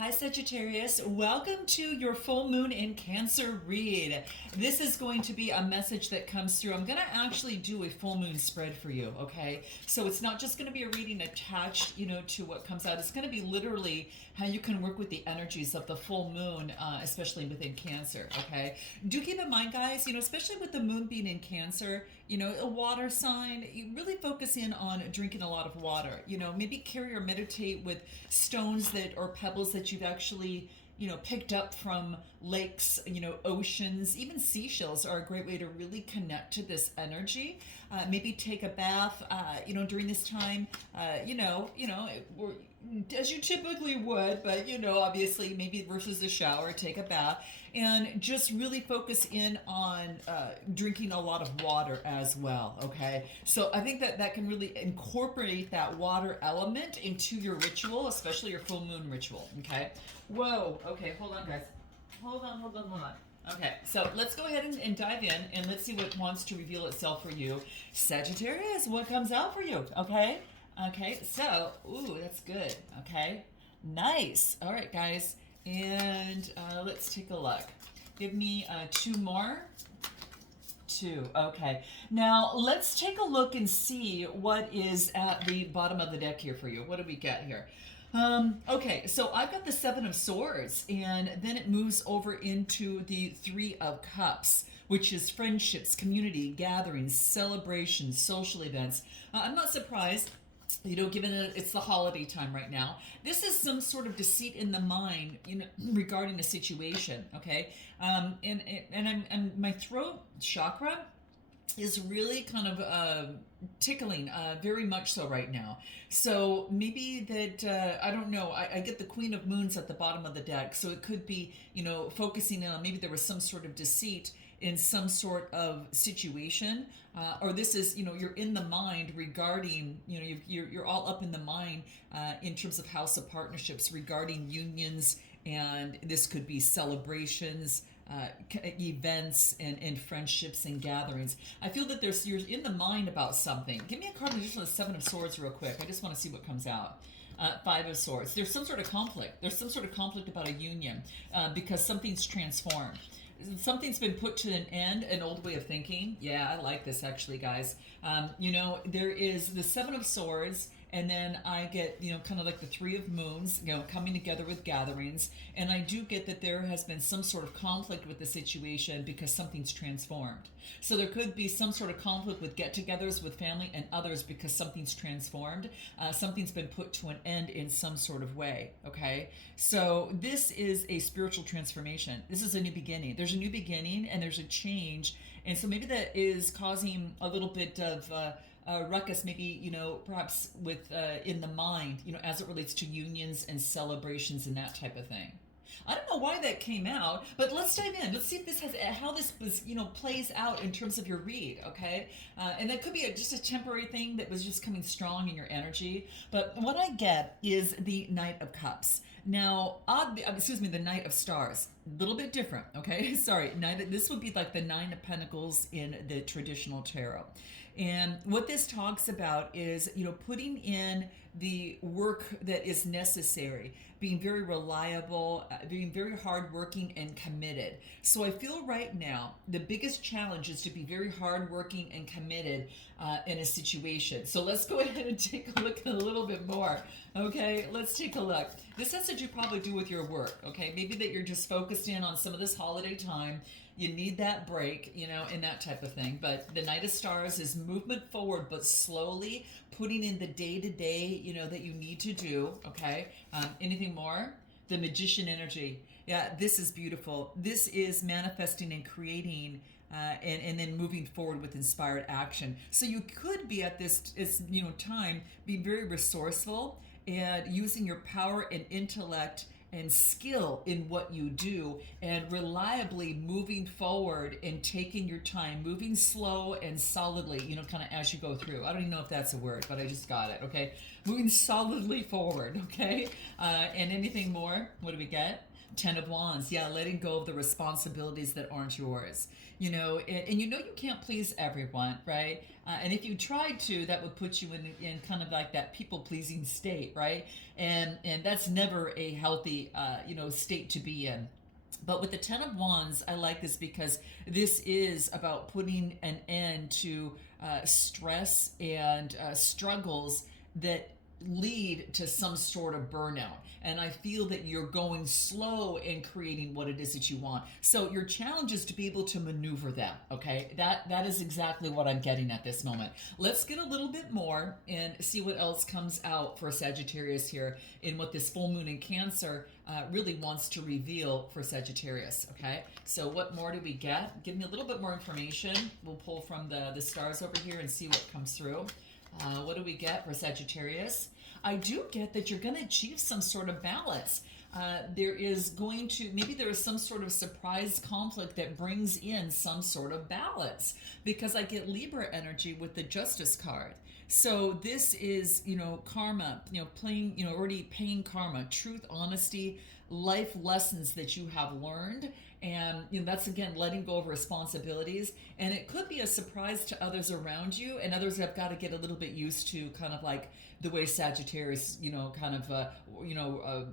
Hi Sagittarius, welcome to your full moon in Cancer read. This is going to be a message that comes through. I'm going to actually do a full moon spread for you, okay? So it's not just going to be a reading attached, to what comes out. It's going to be literally how you can work with the energies of the full moon, especially within Cancer, okay? Do keep in mind, guys, especially with the moon being in Cancer, a water sign, you really focus in on drinking a lot of water. Maybe carry or meditate with stones that or pebbles that you've actually picked up from lakes, oceans. Even seashells are a great way to really connect to this energy. Maybe take a bath during this time, as you typically would, but obviously maybe versus a shower, take a bath and just really focus in on drinking a lot of water as well. Okay, so I think that can really incorporate that water element into your ritual, especially your full moon ritual. Okay, whoa, okay, hold on, guys, hold on. Okay, so let's go ahead and dive in and let's see what wants to reveal itself for you. Sagittarius, what comes out for you? Okay, so, ooh, that's good. Okay, nice. All right, guys, and let's take a look. Give me two more. Two. Okay, now let's take a look and see what is at the bottom of the deck here for you. What do we get here? Okay, so I've got the Seven of Swords, and then it moves over into the Three of Cups, which is friendships, community, gatherings, celebrations, social events. I'm not surprised, given that it's the holiday time right now. This is some sort of deceit in the mind, regarding a situation, okay? And my throat chakra is really kind of tickling, very much so right now. So maybe that, I don't know, I get the Queen of Moons at the bottom of the deck, so it could be, focusing in on maybe there was some sort of deceit in some sort of situation, or this is, you're in the mind regarding, you're all up in the mind in terms of House of Partnerships regarding unions, and this could be celebrations, events and friendships and gatherings. I feel that you're in the mind about something. Give me a card just for the Seven of Swords real quick. I just want to see what comes out. Five of Swords. There's some sort of conflict. There's some sort of conflict about a union because something's transformed. Something's been put to an end, an old way of thinking. Yeah, I like this actually, guys. There is the Seven of Swords, and then I get, kind of like the Three of Moons, coming together with gatherings. And I do get that there has been some sort of conflict with the situation because something's transformed. So there could be some sort of conflict with get-togethers with family and others because something's transformed. Something's been put to an end in some sort of way, okay? So this is a spiritual transformation. This is a new beginning. There's a new beginning and there's a change. And so maybe that is causing a little bit of ruckus, maybe, perhaps with in the mind, as it relates to unions and celebrations and that type of thing. I don't know why that came out, but let's dive in. Let's see if this has how this was, plays out in terms of your read, okay? And that could be just a temporary thing that was just coming strong in your energy. But what I get is the Knight of Cups. Now, the Knight of Stars. A little bit different, okay? Sorry, this would be like the Nine of Pentacles in the traditional tarot. And what this talks about is, putting in the work that is necessary, being very reliable, being very hardworking and committed. So I feel right now the biggest challenge is to be very hardworking and committed in a situation. So let's go ahead and take a look at a little bit more. Okay, let's take a look. This has to do probably do with your work. Okay, maybe that you're just focused in on some of this holiday time. You need that break, and that type of thing. But the Knight of Stars is movement forward, but slowly putting in the day-to-day, that you need to do, okay? Anything more? The Magician energy. Yeah, this is beautiful. This is manifesting and creating and then moving forward with inspired action. So you could be at this time, being very resourceful and using your power and intellect and skill in what you do and reliably moving forward and taking your time, moving slow and solidly, kind of as you go through. I don't even know if that's a word, but I just got it, okay? Moving solidly forward, okay? And anything more? What do we get? Ten of Wands, yeah, letting go of the responsibilities that aren't yours. And you know you can't please everyone, right? And if you tried to, that would put you in kind of like that people pleasing state, right? And that's never a healthy, state to be in. But with the Ten of Wands, I like this because this is about putting an end to stress and struggles that lead to some sort of burnout. And I feel that you're going slow in creating what it is that you want. So your challenge is to be able to maneuver them, okay? That is exactly what I'm getting at this moment. Let's get a little bit more and see what else comes out for Sagittarius here in what this full moon in Cancer really wants to reveal for Sagittarius, okay? So what more do we get? Give me a little bit more information. We'll pull from the stars over here and see what comes through. What do we get for Sagittarius? I do get that you're going to achieve some sort of balance. There is some sort of surprise conflict that brings in some sort of balance, because I get Libra energy with the Justice card. So this is, karma, already paying karma, truth, honesty, life lessons that you have learned. And that's again letting go of responsibilities, and it could be a surprise to others around you, and others have got to get a little bit used to kind of like the way Sagittarius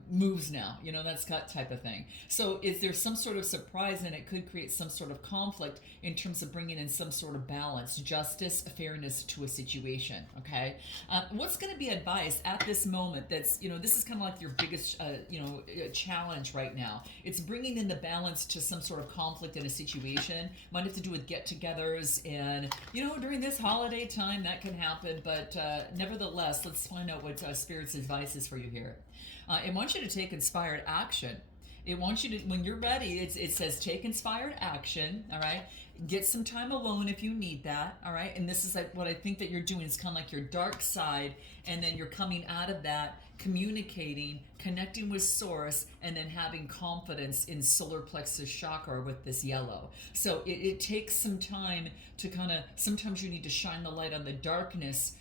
moves now, that's that type of thing. So is there some sort of surprise, and it could create some sort of conflict in terms of bringing in some sort of balance, justice, fairness to a situation. Okay, what's going to be advice at this moment? That's this is kind of like your biggest challenge right now. It's bringing in the balance to some sort of conflict in a situation. Might have to do with get-togethers, and during this holiday time that can happen. But nevertheless, let's find out what Spirit's advice is for you here. It wants you to take inspired action. It wants you to, when you're ready, it says take inspired action, all right? Get some time alone if you need that, all right? And this is like what I think that you're doing is kind of like your dark side, and then you're coming out of that, communicating, connecting with source, and then having confidence in solar plexus chakra with this yellow. So it takes some time to sometimes you need to shine the light on the darkness.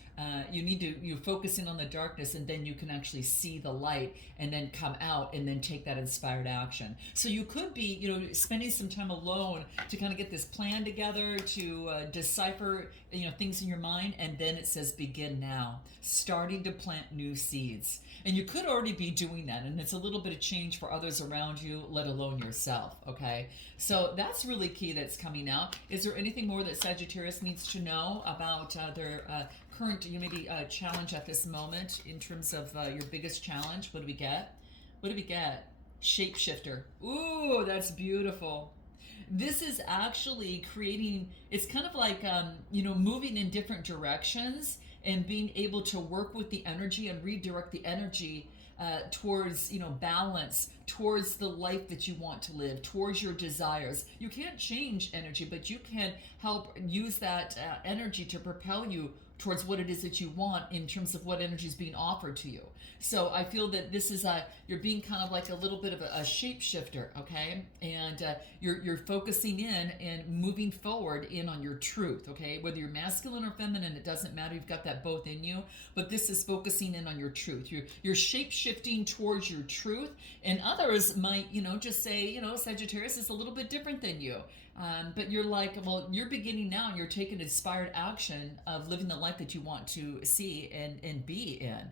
You focus in on the darkness, and then you can actually see the light, and then come out and then take that inspired action. So you could be spending some time alone to kind of get this plan together, to decipher things in your mind, and then it says begin now, starting to plant new seeds. And you could already be doing that, and it's a little bit of change for others around you, let alone yourself. Okay, so that's really key that's coming out. Is there anything more that Sagittarius needs to know about their current challenge at this moment in terms of your biggest challenge? What do we get? Shapeshifter. Ooh, that's beautiful. This is actually creating, it's kind of like moving in different directions and being able to work with the energy and redirect the energy towards balance, towards the life that you want to live, towards your desires. You can't change energy, but you can help use that energy to propel you towards what it is that you want in terms of what energy is being offered to you. So I feel that this is you're being kind of like a little bit of a shapeshifter, okay? And you're focusing in and moving forward in on your truth, okay? Whether you're masculine or feminine, it doesn't matter. You've got that both in you. But this is focusing in on your truth. You're shape-shifting towards your truth. And others might, just say, Sagittarius is a little bit different than you. But you're like, well, you're beginning now, and you're taking inspired action of living the life that you want to see and be in.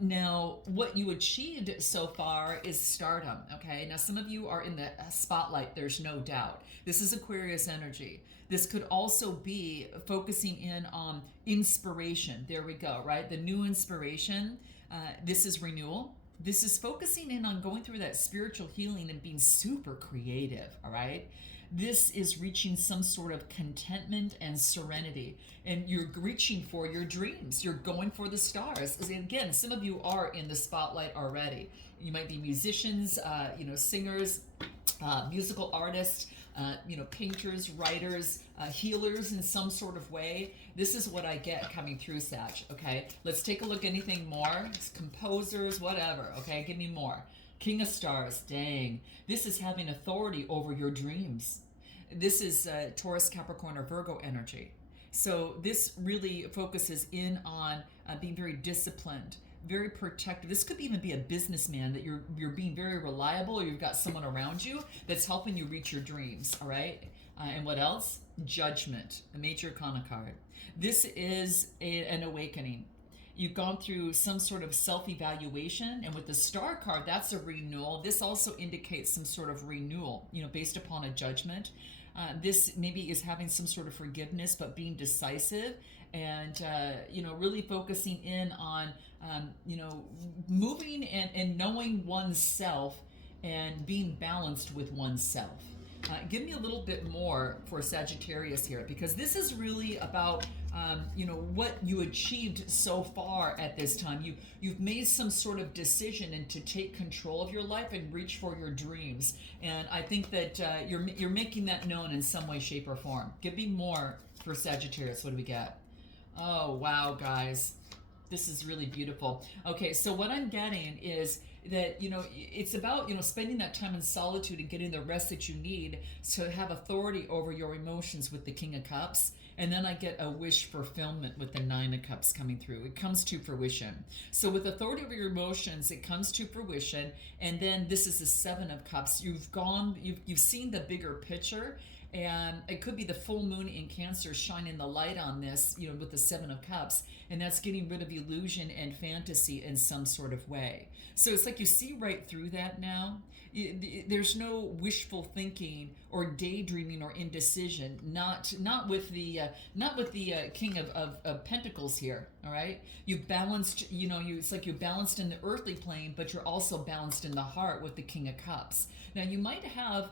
Now, what you achieved so far is stardom, okay? Now, some of you are in the spotlight, there's no doubt. This is Aquarius energy. This could also be focusing in on inspiration. There we go, right? The new inspiration. This is renewal. This is focusing in on going through that spiritual healing and being super creative, all right? This is reaching some sort of contentment and serenity, and you're reaching for your dreams. You're going for the stars. And again, some of you are in the spotlight already. You might be musicians, singers, musical artists, painters, writers, healers in some sort of way. This is what I get coming through, Sag. Okay, let's take a look. Anything more? It's composers, whatever. Okay, give me more. King of Stars, dang. This is having authority over your dreams. This is Taurus, Capricorn, or Virgo energy. So this really focuses in on being very disciplined, very protective. This could even be a businessman that you're being very reliable, or you've got someone around you that's helping you reach your dreams. All right. And what else? Judgment, a major arcana card. This is an awakening. You've gone through some sort of self-evaluation, and with the star card, that's a renewal. This also indicates some sort of renewal, based upon a judgment. This maybe is having some sort of forgiveness, but being decisive, and really focusing in on moving and knowing oneself and being balanced with oneself. Give me a little bit more for Sagittarius here, because this is really about what you achieved so far at this time. You've made some sort of decision and to take control of your life and reach for your dreams. And I think that you're making that known in some way, shape, or form. Give me more for Sagittarius. What do we got? Oh, wow, guys. This is really beautiful. Okay, so what I'm getting is that, it's about, spending that time in solitude and getting the rest that you need to have authority over your emotions with the King of Cups. And then I get a wish fulfillment with the Nine of Cups coming through. It comes to fruition. So with authority over your emotions, it comes to fruition. And then this is the Seven of Cups. You've seen the bigger picture. And it could be the full moon in Cancer shining the light on this, with the Seven of Cups. And that's getting rid of illusion and fantasy in some sort of way. So it's like you see right through that now. There's no wishful thinking or daydreaming or indecision. Not with the King of Pentacles here. All right, you've balanced. It's like you're balanced in the earthly plane, but you're also balanced in the heart with the King of Cups. Now you might have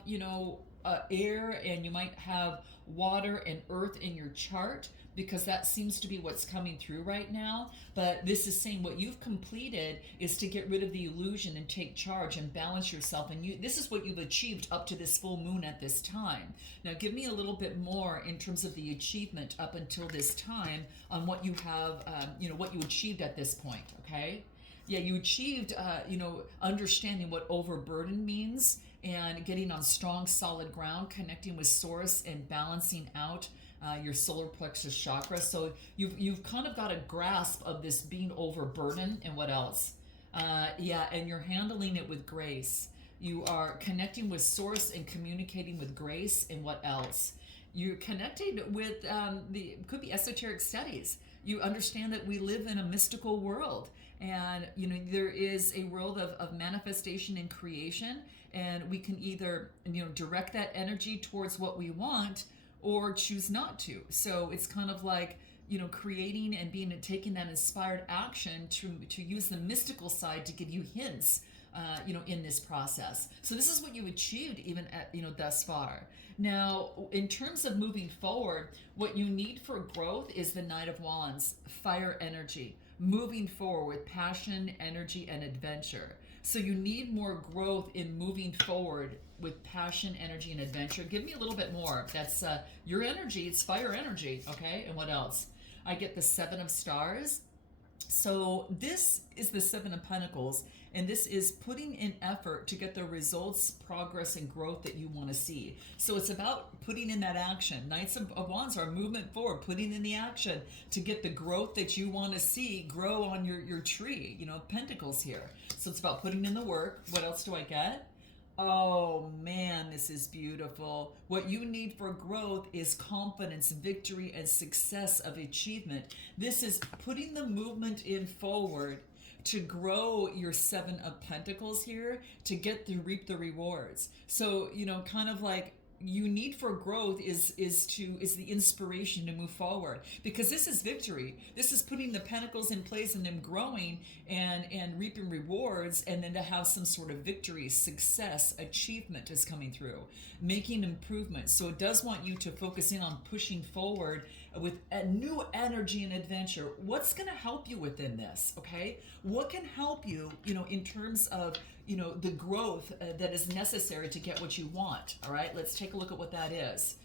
air, and you might have water and earth in your chart, because that seems to be what's coming through right now. But this is saying what you've completed is to get rid of the illusion and take charge and balance yourself. And this is what you've achieved up to this full moon at this time. Now give me a little bit more in terms of the achievement up until this time on what you have, what you achieved at this point, okay? Yeah, you achieved, understanding what overburden means, and getting on strong, solid ground, connecting with source and balancing out your solar plexus chakra. So you've kind of got a grasp of this being overburdened. And what else? And you're handling it with grace. You are connecting with source and communicating with grace. And what else? You're connecting with could be esoteric studies. You understand that we live in a mystical world. And, there is a world of manifestation and creation. And we can either, direct that energy towards what we want, or choose not to. So it's kind of like, creating and taking that inspired action to use the mystical side to give you hints, in this process. So this is what you achieved even at, thus far. Now, in terms of moving forward, what you need for growth is the Knight of Wands, fire energy, moving forward with passion, energy, and adventure. So you need more growth in moving forward with passion, energy, and adventure. Give me a little bit more. That's your energy. It's fire energy. Okay. And what else? I get the Seven of Stars. So this is the Seven of Pentacles, and this is putting in effort to get the results, progress, and growth that you want to see. So it's about putting in that action. Knights of Wands are movement forward, putting in the action to get the growth that you want to see grow on your tree, Pentacles here. So it's about putting in the work. What else do I get? Oh man, this is beautiful. What you need for growth is confidence, victory, and success of achievement. This is putting the movement in forward to grow your Seven of Pentacles here, to reap the rewards. So, kind of like you need for growth is the inspiration to move forward, because this is victory. This is putting the pentacles in place and them growing and reaping rewards, and then to have some sort of victory, success, achievement is coming through, making improvements. So it does want you to focus in on pushing forward with a new energy and adventure. What's going to help you within this? Okay, what can help you, in terms of the growth that is necessary to get what you want. All right, let's take a look at what that is.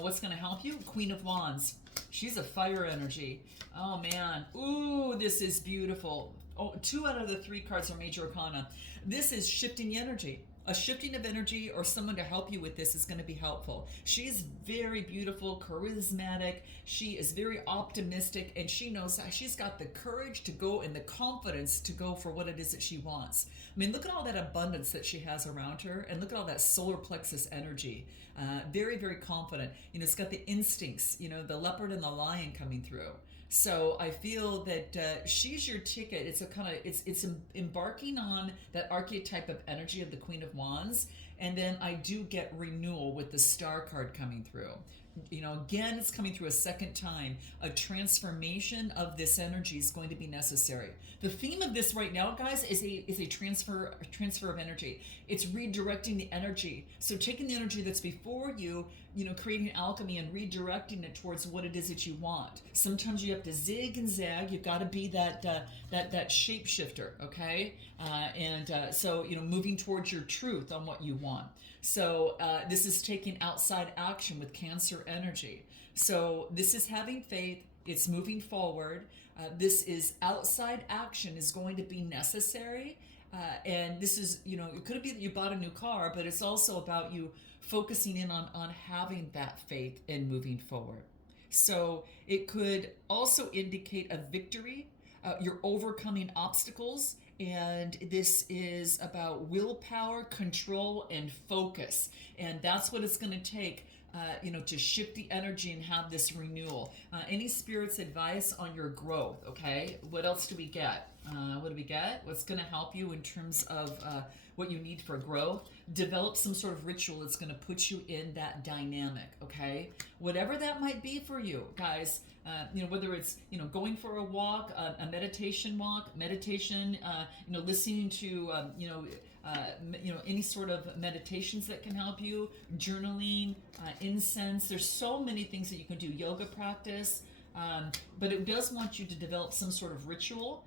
What's going to help you? Queen of Wands. She's a fire energy. Oh man. Ooh, this is beautiful. Oh, 2 out of the 3 cards are major arcana. This is shifting energy. a shifting of energy or someone to help you with this is going to be helpful. She's very beautiful, charismatic. She is very optimistic, and she knows that she's got the courage to go and the confidence to go for what it is that she wants. I mean, look at all that abundance that she has around her, and look at all that solar plexus energy. Very, very confident. You know, it's got the instincts, you know, the leopard and the lion coming through. So I feel that she's your ticket. It's a kind of it's embarking on that archetype of energy of the Queen of Wands, and then I do get renewal with the Star card coming through. You know, again, it's coming through a second time. A transformation of this energy is going to be necessary. The theme of this right now, guys, is a transfer of energy. It's redirecting the energy. So taking the energy that's before you, you know, creating alchemy and redirecting it towards what it is that you want. Sometimes you have to zig and zag. You've got to be that shapeshifter, okay? So you know, moving towards your truth on what you want. So this is taking outside action with Cancer energy. So this is having faith. It's moving forward. This is outside action is going to be necessary. And this is, you know, it could be that you bought a new car, but it's also about you focusing in on having that faith and moving forward. So it could also indicate a victory. You're overcoming obstacles. And this is about willpower, control, and focus. And that's what it's going to take, you know, to shift the energy and have this renewal. Any spirit's advice on your growth, okay? What else do we get? What do we get? What's going to help you in terms of what you need for growth? Develop some sort of ritual that's going to put you in that dynamic, okay? Whatever that might be for you, guys. You know, whether it's, you know, going for a walk, a meditation walk, meditation, you know, listening to, you know, any sort of meditations that can help you, journaling, incense. There's so many things that you can do. Yoga practice. But it does want you to develop some sort of ritual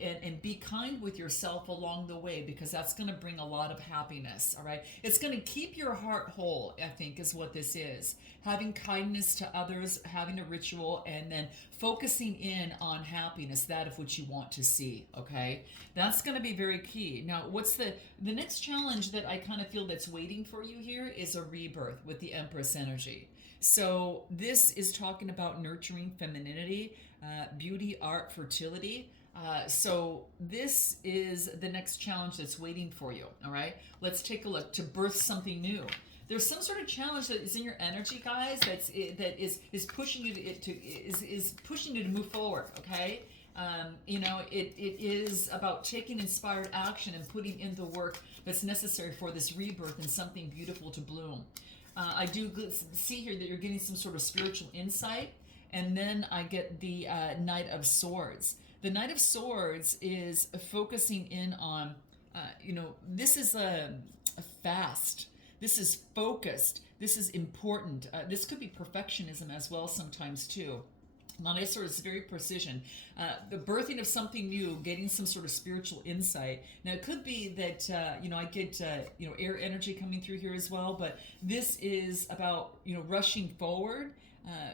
and be kind with yourself along the way, because that's going to bring a lot of happiness, all right? It's going to keep your heart whole, I think, is what this is. Having kindness to others, having a ritual, and then focusing in on happiness, that of which you want to see, okay? That's going to be very key. Now, what's the next challenge that I kind of feel that's waiting for you here is a rebirth with the Empress energy. So this is talking about nurturing femininity, beauty, art, fertility. So this is the next challenge that's waiting for you, all right? Let's take a look. To birth something new. There's some sort of challenge that is in your energy, guys, that is pushing you is pushing you to move forward, okay? You know, it is about taking inspired action and putting in the work that's necessary for this rebirth and something beautiful to bloom. I do see here that you're getting some sort of spiritual insight, and then I get the Knight of Swords. The Knight of Swords is focusing in on, you know, this is a fast. This is focused. This is important. This could be perfectionism as well sometimes too. Knight of Swords is very precision. The birthing of something new, getting some sort of spiritual insight. Now, it could be that, you know, I get, you know, air energy coming through here as well, but this is about, you know, rushing forward.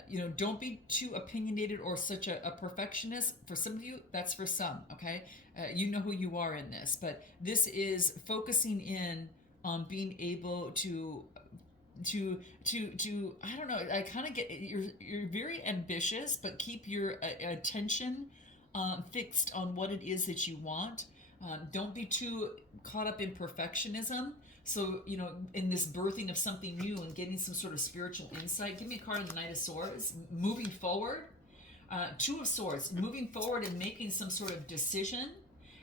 You know, don't be too opinionated or such a perfectionist. For some of you, that's for some, okay? You know who you are in this, but this is focusing in on being able to I don't know, I kind of get, you're very ambitious, but keep your attention fixed on what it is that you want. Don't be too caught up in perfectionism. So, you know, in this birthing of something new and getting some sort of spiritual insight, give me a card of the Knight of Swords. Moving forward. Two of Swords, moving forward and making some sort of decision.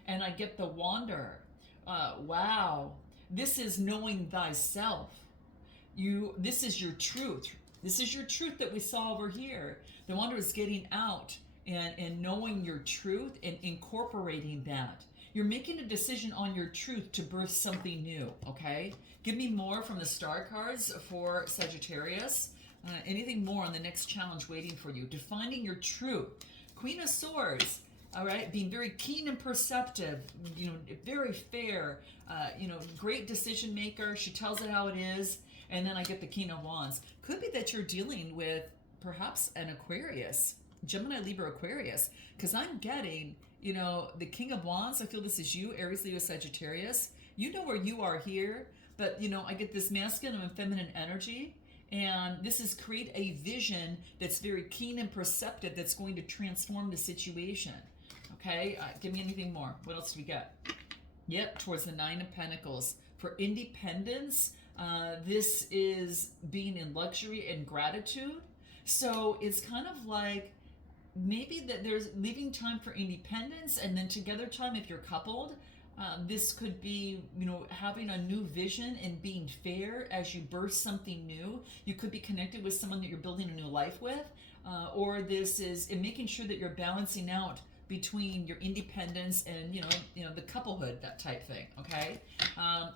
And I get the Wanderer. Wow. This is knowing thyself. This is your truth. This is your truth that we saw over here. The Wanderer is getting out and knowing your truth and incorporating that. You're making a decision on your truth to birth something new, okay? Give me more from the star cards for Sagittarius. Anything more on the next challenge waiting for you. Defining your truth. Queen of Swords, all right? Being very keen and perceptive, you know, very fair, you know, great decision maker. She tells it how it is. And then I get the King of Wands. Could be that you're dealing with perhaps an Aquarius, Gemini, Libra, Aquarius, because I'm getting, you know, the King of Wands. I feel this is you, Aries, Leo, Sagittarius, You know where you are here, but I get this masculine and feminine energy, and this is create a vision that's very keen and perceptive that's going to transform the situation. Okay, give me anything more. What else do we got? Yep, towards the Nine of Pentacles. For independence, this is being in luxury and gratitude. So it's kind of like maybe that there's leaving time for independence and then together time if you're coupled. This could be, having a new vision and being fair as you birth something new. You could be connected with someone that you're building a new life with, or this is in making sure that you're balancing out between your independence and the couplehood, that type thing. Okay,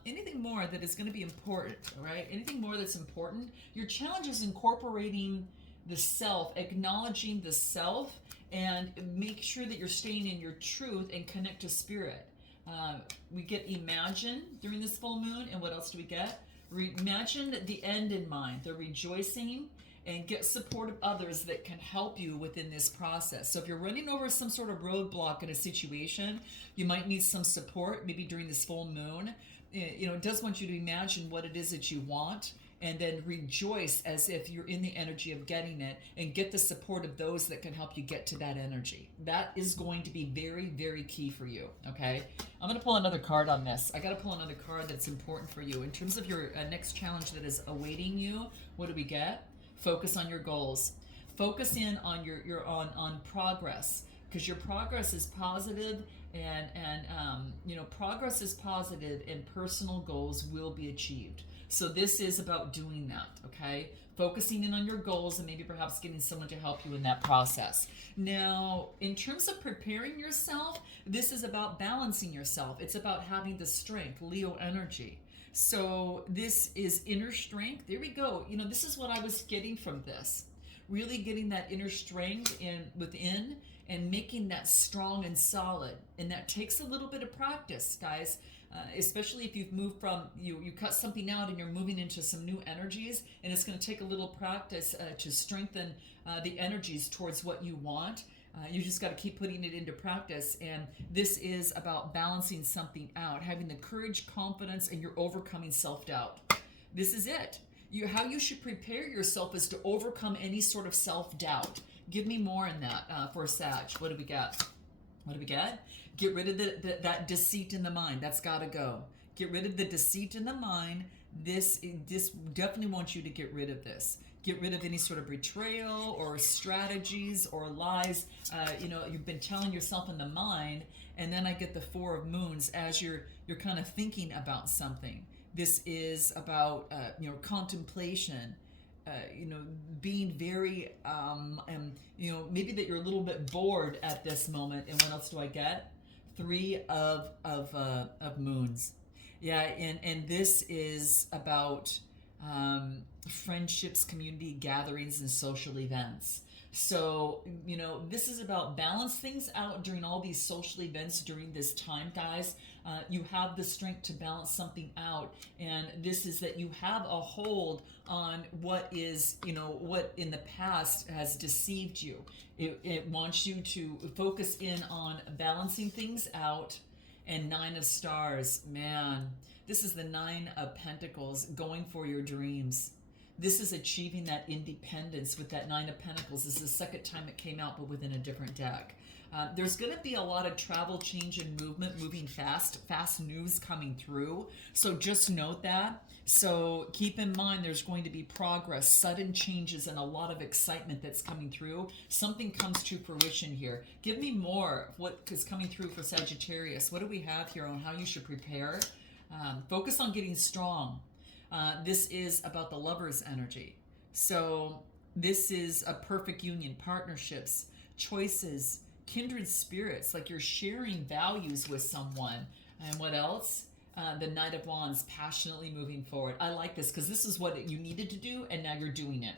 anything more that is going to be important, all right? Anything more that's important? Your challenge is incorporating the self, acknowledging the self, and make sure that you're staying in your truth and connect to spirit. We get imagine during this full moon, and what else do we get? Imagine the end in mind, the rejoicing, and get support of others that can help you within this process. So if you're running over some sort of roadblock in a situation, you might need some support, maybe during this full moon. It does want you to imagine what it is that you want, and then rejoice as if you're in the energy of getting it, and get the support of those that can help you get to that energy. That is going to be very, very key for you, okay? I'm going to pull another card on this. I got to pull another card that's important for you. In terms of your next challenge that is awaiting you, what do we get? Focus on your goals. Focus in on your on progress, because your progress is positive, and progress is positive, and personal goals will be achieved. So this is about doing that, okay? Focusing in on your goals and maybe perhaps getting someone to help you in that process. Now, in terms of preparing yourself, this is about balancing yourself. It's about having the strength, Leo energy. So this is inner strength. There we go. This is what I was getting from this. Really getting that inner strength within and making that strong and solid. And that takes a little bit of practice, guys. Especially if you've moved from, you cut something out and you're moving into some new energies, and it's going to take a little practice to strengthen the energies towards what you want. You just got to keep putting it into practice, and this is about balancing something out, having the courage, confidence, and you're overcoming self-doubt. This is it. How you should prepare yourself is to overcome any sort of self-doubt. Give me more in that for Sag. What do we got? What do we get? Get rid of that deceit in the mind. That's got to go. Get rid of the deceit in the mind. This definitely wants you to get rid of this. Get rid of any sort of betrayal or strategies or lies. You've been telling yourself in the mind, and then I get the Four of Moons as you're kind of thinking about something. This is about contemplation. Being very maybe that you're a little bit bored at this moment. And what else do I get? Three of moons. Yeah, and this is about friendships, community gatherings, and social events. So, this is about balance things out during all these social events during this time, guys. You have the strength to balance something out, and this is that you have a hold on what is, what in the past has deceived you. It wants you to focus in on balancing things out. And Nine of Stars, man, this is the Nine of Pentacles, going for your dreams. This is achieving that independence with that Nine of Pentacles. This is the second time it came out, but within a different deck. There's going to be a lot of travel, change, and movement, moving fast news coming through. So just note that. So keep in mind there's going to be progress, sudden changes, and a lot of excitement that's coming through. Something comes to fruition here. Give me more of what is coming through for Sagittarius. What do we have here on how you should prepare? Focus on getting strong. This is about the Lover's energy. So this is a perfect union, partnerships, choices, kindred spirits, like you're sharing values with someone. And what else? The Knight of Wands, passionately moving forward. I like this because this is what you needed to do, and now you're doing it.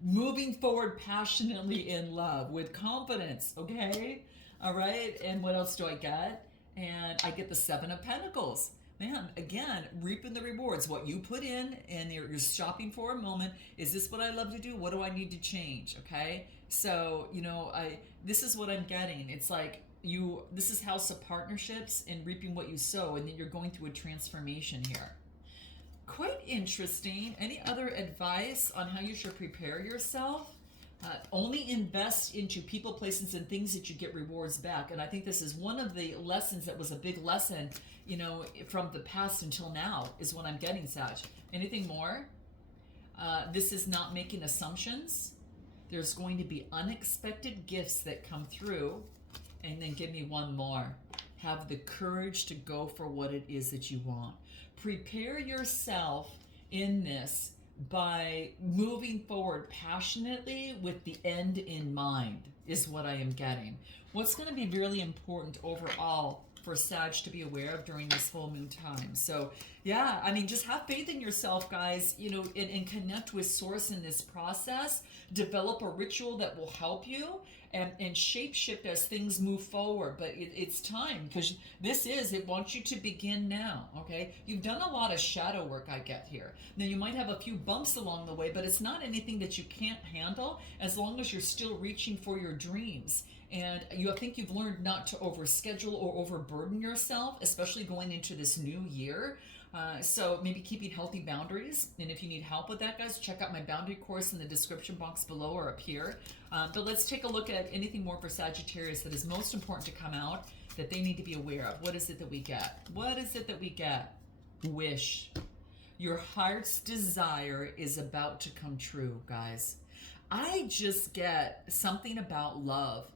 Moving forward passionately in love with confidence, okay? All right, and what else do I get? And I get the Seven of Pentacles. Man, again, reaping the rewards. What you put in, and you're shopping for a moment. Is this what I love to do? What do I need to change? Okay, so this is what I'm getting. It's like this is House of Partnerships and reaping what you sow, and then you're going through a transformation here. Quite interesting. Any other advice on how you should prepare yourself? Only invest into people, places, and things that you get rewards back. And I think this is one of the lessons that was a big lesson, you know, from the past until now, is what I'm getting, Sag. Anything more? This is not making assumptions. There's going to be unexpected gifts that come through. And then give me one more. Have the courage to go for what it is that you want. Prepare yourself in this by moving forward passionately with the end in mind, is what I am getting. What's going to be really important overall for Sag to be aware of during this full moon time. So yeah, I mean, just have faith in yourself, guys, you know, and connect with Source in this process. Develop a ritual that will help you and shape shift as things move forward. But it's time, because it wants you to begin now, okay? You've done a lot of shadow work, I get here. Now, you might have a few bumps along the way, but it's not anything that you can't handle as long as you're still reaching for your dreams. And I think you've learned not to overschedule or overburden yourself, especially going into this new year. So maybe keeping healthy boundaries. And if you need help with that, guys, check out my boundary course in the description box below or up here. But let's take a look at anything more for Sagittarius that is most important to come out, that they need to be aware of. What is it that we get? What is it that we get? Wish. Your heart's desire is about to come true, guys. I just get something about love.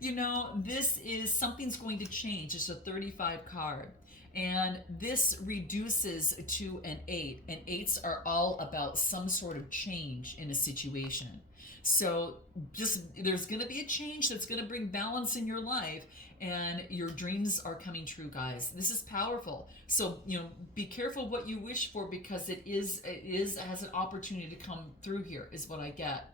You know, this is something's going to change. It's a 35 card. And this reduces to an 8. And 8s are all about some sort of change in a situation. So there's going to be a change that's going to bring balance in your life, and your dreams are coming true, guys. This is powerful. So, you know, be careful what you wish for, because it has an opportunity to come through here, is what I get.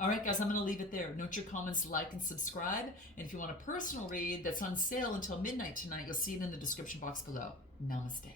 All right, guys, I'm going to leave it there. Note your comments, like, and subscribe. And if you want a personal read that's on sale until midnight tonight, you'll see it in the description box below. Namaste.